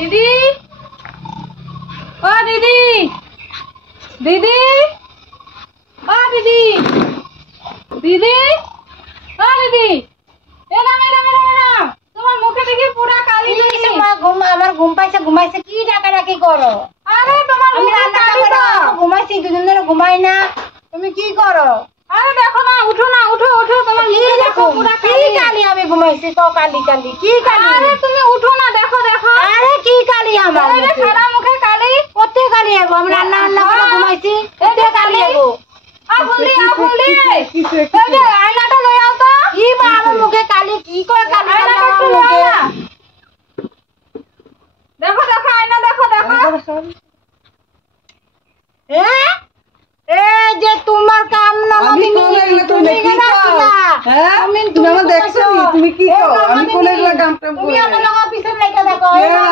দিদি, ও দিদি, দিদি, ও দিদি, দিদি, ও দিদি, এলাম এলাম এলাম এলাম। তোমার মুখে দেখি পুরা কালি। আমার ঘুম পাইছে, ঘুমাইছে, কি ডাকাডাকি করো? আরে তোমার আমি মুখে রান্না কালি করে তো। ঘুমাইছি, দুদিন ধরে ঘুমাই না। তুমি কি করো? আরে দেখো না, উঠো না, উঠো উঠো, তোমার কি মুখে দেখো দেখো? পুরা কি কালি। কালি? আমি ঘুমাইছি তো কালি কালি। কি কালি? আরে তুমি উঠো না, দেখো দেখো। আরে কি কালি আমার আরে মুখে? সারা মুখে কালি। কোথায় কালি আবো? আমি রান্না করে ঘুমাইছি, কোথায় কালি আবো? আগুলি আগুলি, এই যে আয়নাটা লয়ে আও তো। কি মা আমার মুখে কালি? কি করে কালি কালি আয়নাটা আমার একটু মুখে? লয়ে আও। দেখো দেখো, আয়না দেখো দেখো। হ্যাঁ? এই যে তোমার কাম না আমি কোলে এগুলো তুমি কি কও? হ্যাঁ তুমি আমার দেখছো নি? তুমি কি কও? আমি কোলে এগুলো কাম টাম তুমি করি আমার লগা পিছন লাগা দেখো। হ্যাঁ